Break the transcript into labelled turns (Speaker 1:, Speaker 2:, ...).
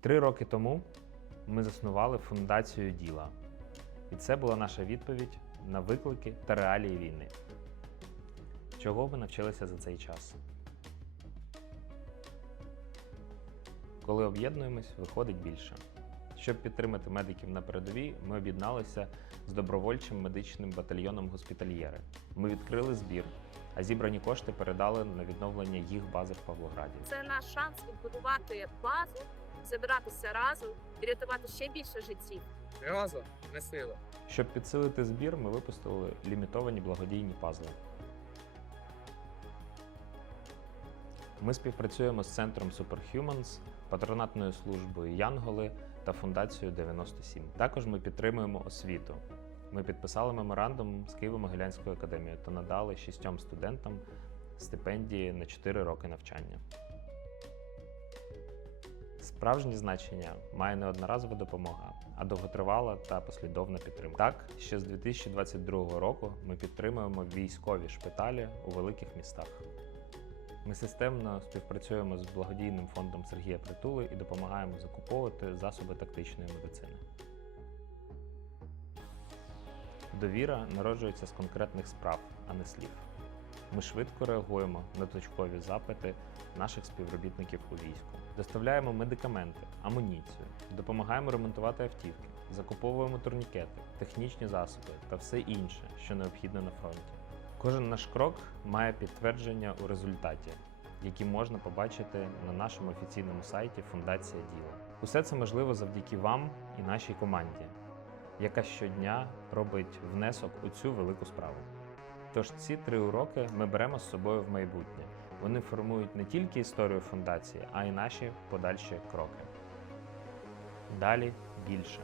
Speaker 1: Три роки тому ми заснували фундацію діла. І це була наша відповідь на виклики та реалії війни. Чого ми навчилися за цей час? Коли об'єднуємось, виходить більше. Щоб підтримати медиків на передовій, ми об'єдналися з добровольчим медичним батальйоном госпітальєри. Ми відкрили збір, а зібрані кошти передали на відновлення їх бази в Павлограді.
Speaker 2: Це наш шанс відбудувати базу, забиратися разом і рятувати ще більше життів.
Speaker 3: Разом не сила.
Speaker 1: Щоб підсилити збір, ми випустили лімітовані благодійні пазли. Ми співпрацюємо з центром Superhumans, патронатною службою Янголи та фундацією 97. Також ми підтримуємо освіту. Ми підписали меморандум з Києво-Могилянською академією та надали шістьом студентам стипендії на 4 роки навчання. Справжнє значення має не одноразова допомога, а довготривала та послідовна підтримка. Так, ще з 2022 року ми підтримуємо військові шпиталі у великих містах. Ми системно співпрацюємо з благодійним фондом Сергія Притули і допомагаємо закуповувати засоби тактичної медицини. Довіра народжується з конкретних справ, а не слів. Ми швидко реагуємо на точкові запити наших співробітників у війську. Доставляємо медикаменти, амуніцію, допомагаємо ремонтувати автівки, закуповуємо турнікети, технічні засоби та все інше, що необхідно на фронті. Кожен наш крок має підтвердження у результаті, які можна побачити на нашому офіційному сайті Фундація Діла. Усе це можливо завдяки вам і нашій команді, яка щодня робить внесок у цю велику справу. Тож ці три уроки ми беремо з собою в майбутнє. Вони формують не тільки історію фундації, а й наші подальші кроки. Далі більше.